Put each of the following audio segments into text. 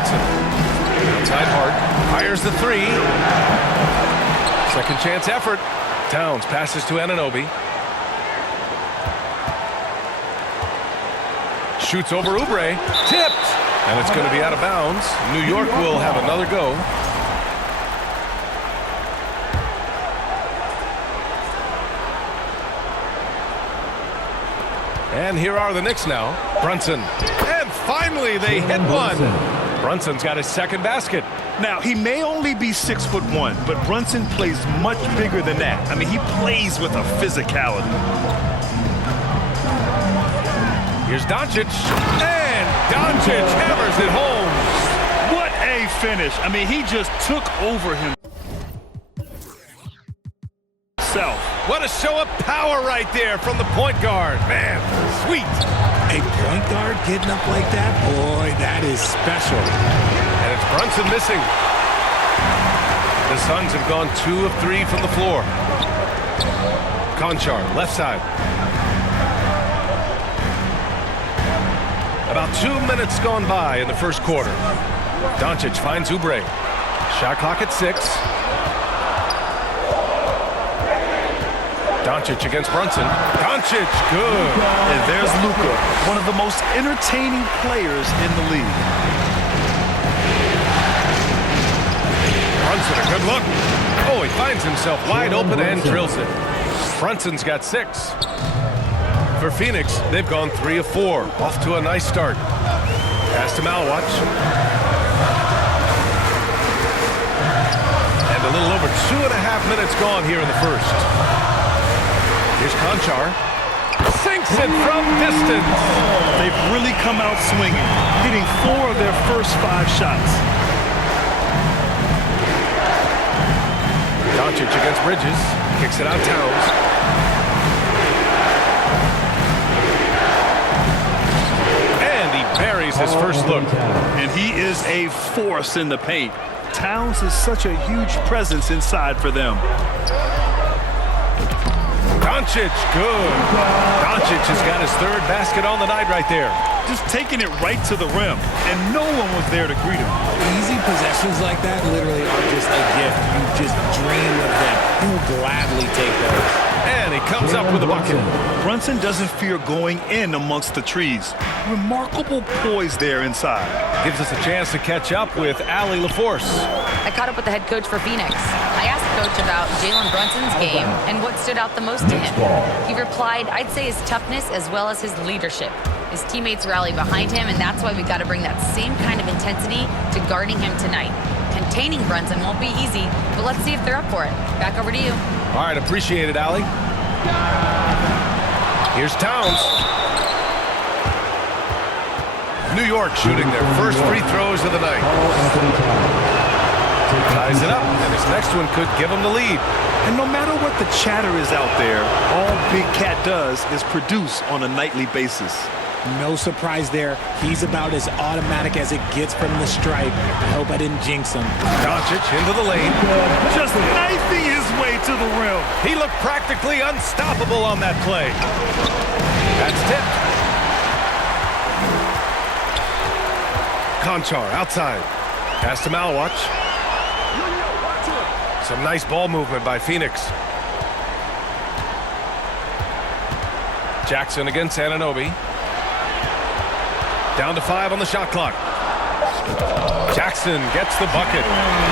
Brunson. Outside Hart. Fires the three. Second chance effort. Towns passes to Anunoby. Shoots over Oubre. Tipped. And it's going to be out of bounds. New York will have another go. And here are the Knicks now. Brunson. And finally they hit one. Brunson's got his second basket. Now, he may only be 6'1", but Brunson plays much bigger than that. I mean, he plays with a physicality. Here's Doncic. And Doncic hammers it home. What a finish. I mean, he just took over himself. What a show of power right there from the point guard. Man, sweet. A point guard getting up like that? Boy, that is special. And it's Brunson missing. The Suns have gone 2 of 3 from the floor. Conchar, left side. About 2 minutes gone by in the first quarter. Doncic finds Oubre. Shot clock at 6. Doncic against Brunson. Doncic, good. And there's Luka, one of the most entertaining players in the league. Brunson, a good look. Oh, he finds himself wide open and drills it. Brunson's got 6. For Phoenix, they've gone 3 of 4. Off to a nice start. Pass to Malwatch. And a little over 2.5 minutes gone here in the first. Here's Conchar. Sinks it from distance. They've really come out swinging, hitting 4 of their first 5 shots. Doncic against Bridges. Kicks it out Towns. And he buries his first look. And he is a force in the paint. Towns is such a huge presence inside for them. Doncic, good. Doncic has got his 3rd basket on the night right there. Just taking it right to the rim, and no one was there to greet him. Easy possessions like that literally are just a gift. You just dream of them. He'll gladly take those. And he comes up with a bucket. Brunson doesn't fear going in amongst the trees. Remarkable poise there inside. Gives us a chance to catch up with Allie LaForce. I caught up with the head coach for Phoenix. I asked the coach about Jalen Brunson's game and what stood out the most to him. He replied, I'd say his toughness as well as his leadership. His teammates rally behind him, and that's why we got to bring that same kind of intensity to guarding him tonight. Containing Brunson won't be easy, but let's see if they're up for it. Back over to you. All right, appreciate it, Allie. Here's Towns. New York shooting their first free throws of the night. Ties it up, and his next one could give him the lead. And no matter what the chatter is out there, all Big Cat does is produce on a nightly basis. No surprise there. He's about as automatic as it gets from the stripe. I hope I didn't jinx him. Doncic into the lane. Just knifing his way to the rim. He looked practically unstoppable on that play. That's tipped. Conchar outside. Pass to Malwatch. Some nice ball movement by Phoenix. Jackson against Anunoby. Down to 5 on the shot clock. Jackson gets the bucket.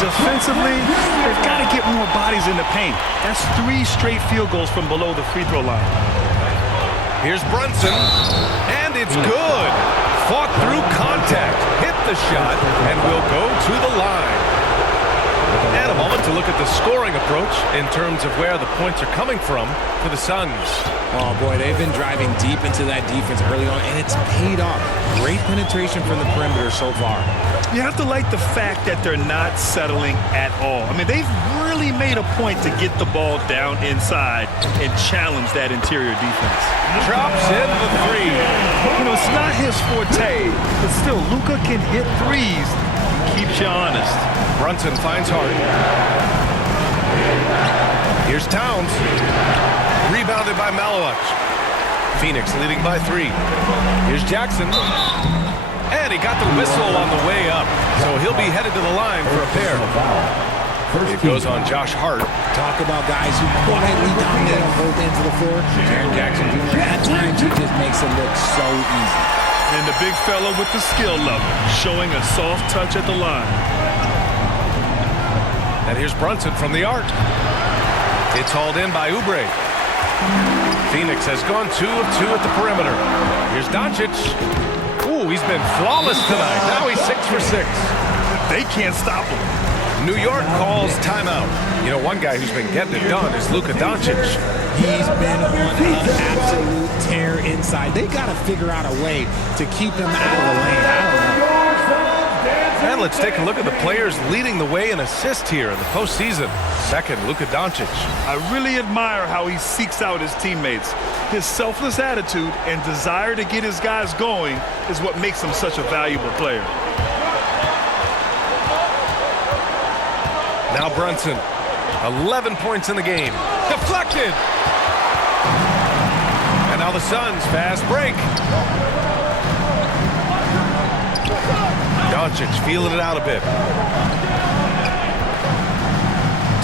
Defensively, they've got to get more bodies in the paint. That's 3 straight field goals from below the free throw line. Here's Brunson, and it's good. Fought through contact, hit the shot, and will go to the line. And a moment to look at the scoring approach in terms of where the points are coming from for the Suns. Oh, boy, they've been driving deep into that defense early on, and it's paid off. Great penetration from the perimeter so far. You have to like the fact that they're not settling at all. I mean, they've really made a point to get the ball down inside and challenge that interior defense. Drops in the 3. You know, it's not his forte, but still, Luka can hit threes. Keeps you honest. Brunson finds Hart. Here's Towns. Rebounded by Malowich. Phoenix leading by 3. Here's Jackson. And he got the whistle on the way up. So he'll be headed to the line for a pair. It goes on Josh Hart. Talk about guys who quietly dominate on both ends of the floor. Jaren Jackson Jr. at times he just makes it look so easy. And the big fella with the skill level, showing a soft touch at the line. And here's Brunson from the arc. It's hauled in by Oubre. Phoenix has gone 2 of 2 at the perimeter. Here's Doncic. Ooh, he's been flawless tonight. Now he's 6 for 6. They can't stop him. New York calls timeout. You know, one guy who's been getting it done is Luka Doncic. He's been on an absolute tear inside. They got to figure out a way to keep him out of the lane. I don't know. And let's take a look at the players leading the way in assists here in the postseason. Second, Luka Doncic. I really admire how he seeks out his teammates. His selfless attitude and desire to get his guys going is what makes him such a valuable player. Now Brunson, 11 points in the game. Deflected! And now the Suns, fast break. Doncic feeling it out a bit.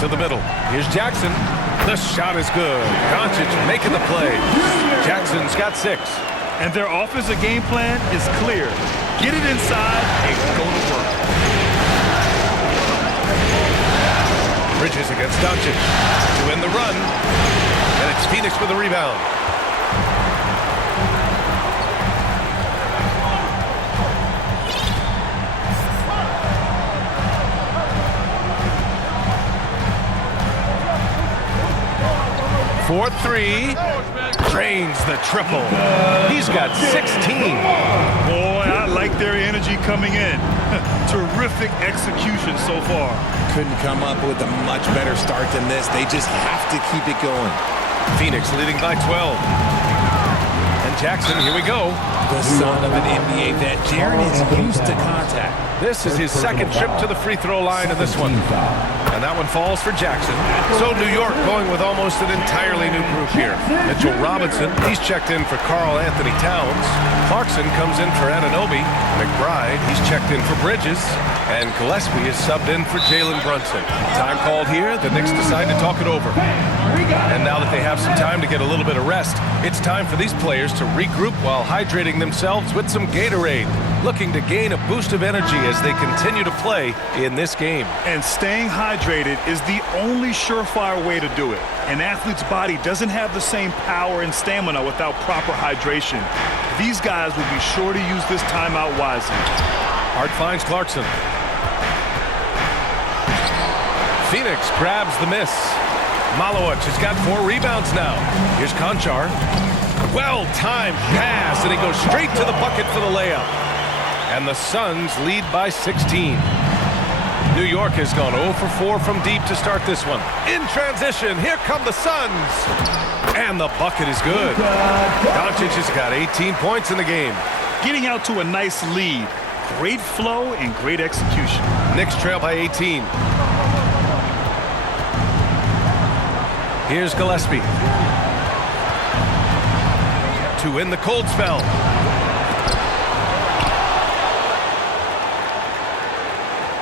To the middle. Here's Jackson. The shot is good. Doncic making the play. Jackson's got 6. And their offensive game plan is clear. Get it inside and go to work. Bridges against Doncic to win the run. And it's Phoenix with a rebound. For 3, drains the triple. He's got 16. Boy, I like their energy coming in. Terrific execution so far. Couldn't come up with a much better start than this. They just have to keep it going. Phoenix leading by 12. And Jackson, here we go. The son of an NBA vet, Jaren is used to contact. This is his second trip to the free throw line in this one. And that one falls for Jackson. So New York going with almost an entirely new group here. Mitchell Robinson, he's checked in for Karl Anthony Towns. Clarkson comes in for Anunoby. McBride, he's checked in for Bridges. And Gillespie is subbed in for Jalen Brunson. Time called here. The Knicks decide to talk it over. And now that they have some time to get a little bit of rest, it's time for these players to regroup while hydrating themselves with some Gatorade, looking to gain a boost of energy as they continue to play in this game. And staying hydrated is the only surefire way to do it. An athlete's body doesn't have the same power and stamina without proper hydration. These guys will be sure to use this timeout wisely. Hart finds Clarkson. Phoenix grabs the miss. Malowich has got 4 rebounds now. Here's Konchar. Well-timed pass, and he goes straight to the bucket for the layup. And the Suns lead by 16. New York has gone 0 for 4 from deep to start this one. In transition, here come the Suns. And the bucket is good. Doncic has got 18 points in the game. Getting out to a nice lead. Great flow and great execution. Knicks trail by 18. Here's Gillespie. To win the cold spell.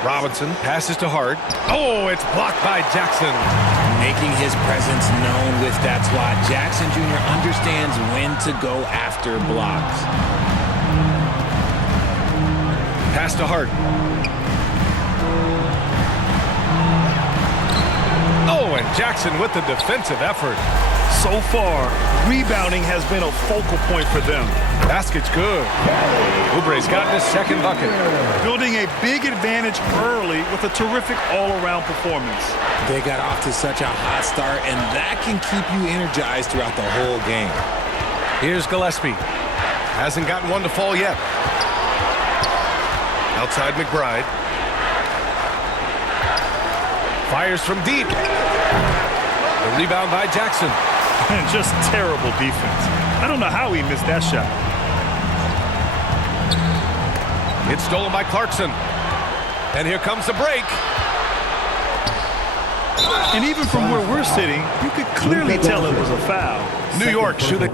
Robinson passes to Hart. Oh, it's blocked by Jackson. Making his presence known with that slot. Jackson Jr. understands when to go after blocks. Pass to Hart. Oh, and Jackson with the defensive effort. So far, rebounding has been a focal point for them. Basket's good. Oubre's gotten his second bucket. Building a big advantage early with a terrific all-around performance. They got off to such a hot start, and that can keep you energized throughout the whole game. Here's Gillespie. Hasn't gotten one to fall yet. Outside McBride. Fires from deep. The rebound by Jackson. And just terrible defense. I don't know how he missed that shot. It's stolen by Clarkson. And here comes the break. And even from where we're sitting, you could clearly tell it was a foul. New York shooting.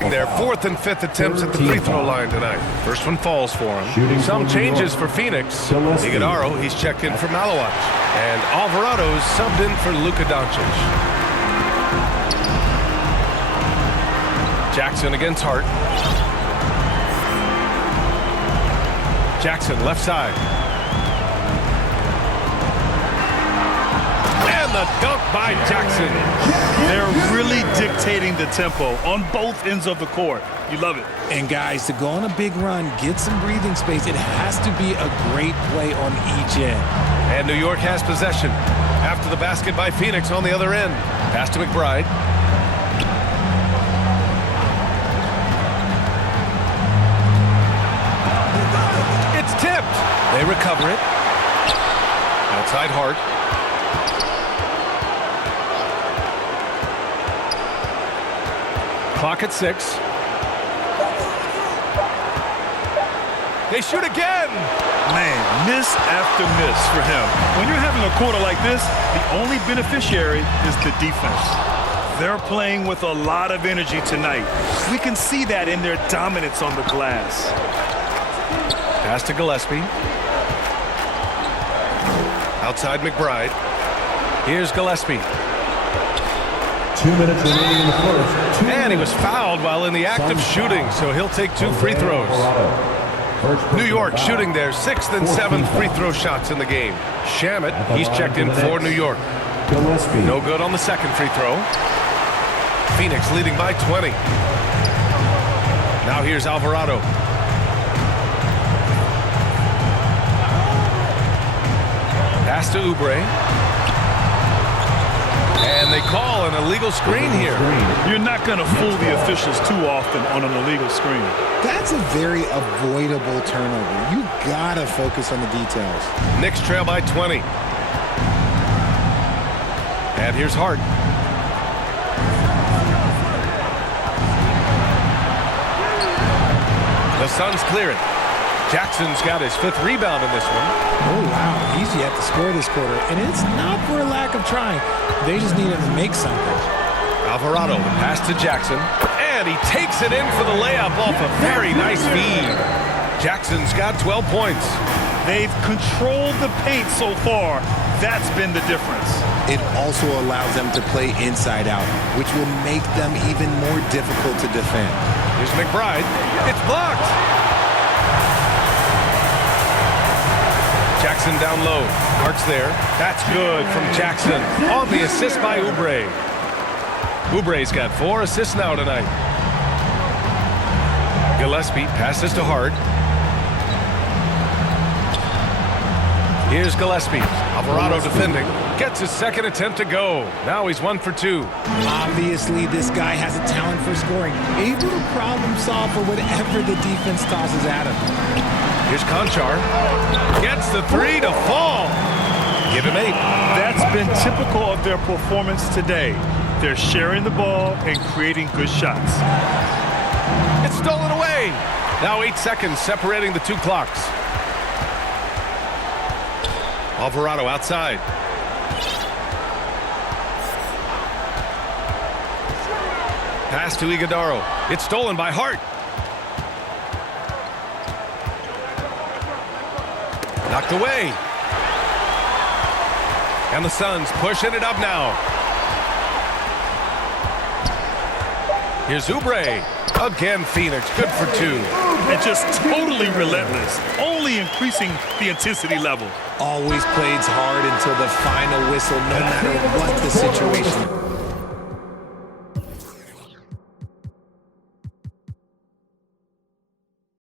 Their fourth and fifth attempts at the free throw line tonight. First one falls for him. Some changes for Phoenix. Iguodaro, he's checked in for Malawach. And Alvarado's subbed in for Luka Doncic. Jackson against Hart. Jackson left side. And the dunk by Jackson. They're really dictating the tempo on both ends of the court. You love it. And guys, to go on a big run, get some breathing space, it has to be a great play on each end. And New York has possession. After the basket by Phoenix on the other end. Pass to McBride. It's tipped. They recover it. Outside Hart. Clock at 6. They shoot again. Man, miss after miss for him. When you're having a quarter like this, the only beneficiary is the defense. They're playing with a lot of energy tonight. We can see that in their dominance on the glass. Pass to Gillespie. Outside McBride. Here's Gillespie. 2 minutes remaining in the first. And he was fouled while in the act of shooting, so he'll take 2 free throws. New York shooting their 6th and 7th free throw shots in the game. Shamet, he's checked in for New York. No good on the second free throw. Phoenix leading by 20. Now here's Alvarado. Pass to Oubre. And they call an illegal screen here. You're not going to fool the officials too often on an illegal screen. That's a very avoidable turnover. You gotta focus on the details. Knicks trail by 20. And here's Hart. The Suns clear it. Jackson's got his 5th rebound in this one. Oh, wow. He's yet to score this quarter, and it's not for a lack of trying. They just need him to make something. Alvarado, the pass to Jackson. And he takes it in for the layup off a very nice feed. Jackson's got 12 points. They've controlled the paint so far. That's been the difference. It also allows them to play inside out, which will make them even more difficult to defend. Here's McBride. It's blocked. Jackson down low. Hart's there. That's good from Jackson. On the assist by Oubre. Oubre's got 4 assists now tonight. Gillespie passes to Hart. Here's Gillespie. Alvarado defending. Gets his second attempt to go. Now he's 1 for 2. Obviously, this guy has a talent for scoring. Able to problem solve for whatever the defense tosses at him. Here's Conchar. Gets the 3 to fall. Give him 8. That's been typical of their performance today. They're sharing the ball and creating good shots. It's stolen away. Now 8 seconds separating the 2 clocks. Alvarado outside. Pass to Iguodaro. It's stolen by Hart. Knocked away. And the Suns pushing it up now. Here's Oubre. Again, Phoenix. Good for 2. And just totally relentless. Only increasing the intensity level. Always plays hard until the final whistle, no matter what the situation.